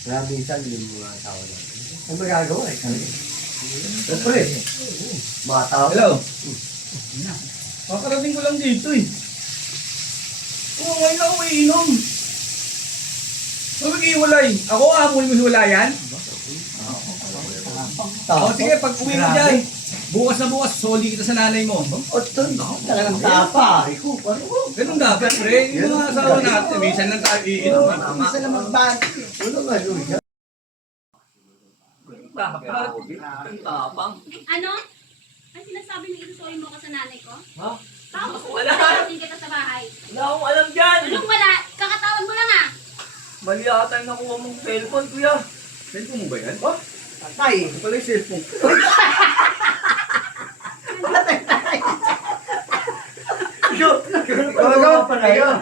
Kaya minsan, yung mga asawa natin. Ang magagawa eh. Siyempre. Mga tao. Hello. Kakarating ko lang dito eh. Oo, ngayon ako iinom. Huwag mag-iwalay. Ako amoy mo hiwalayan? O sige, pag uwi mo dyan, bukas na bukas, soli kita sa nanay mo. O, ito, talagang tapa. Ikaw, paano mo? Ganun dapat, pre. Yung mga asawa natin, minsan lang tayo iinom. Tama. Isa lang magbati. Ano nga, Luya? Tapang. Ano? Ang sinasabi mo isusuloy mo ka sa nanay ko? Ha? Tapos Wala. susunod kita sa bahay. Wala akong alam dyan. Anong wala? Kakatawag mo lang ah. Mali ata yung nakuha mong cellphone, kuya. Cellphone mo ba yan? Oh, Patay. ito pala yung cellphone. Gagawa pa na yun.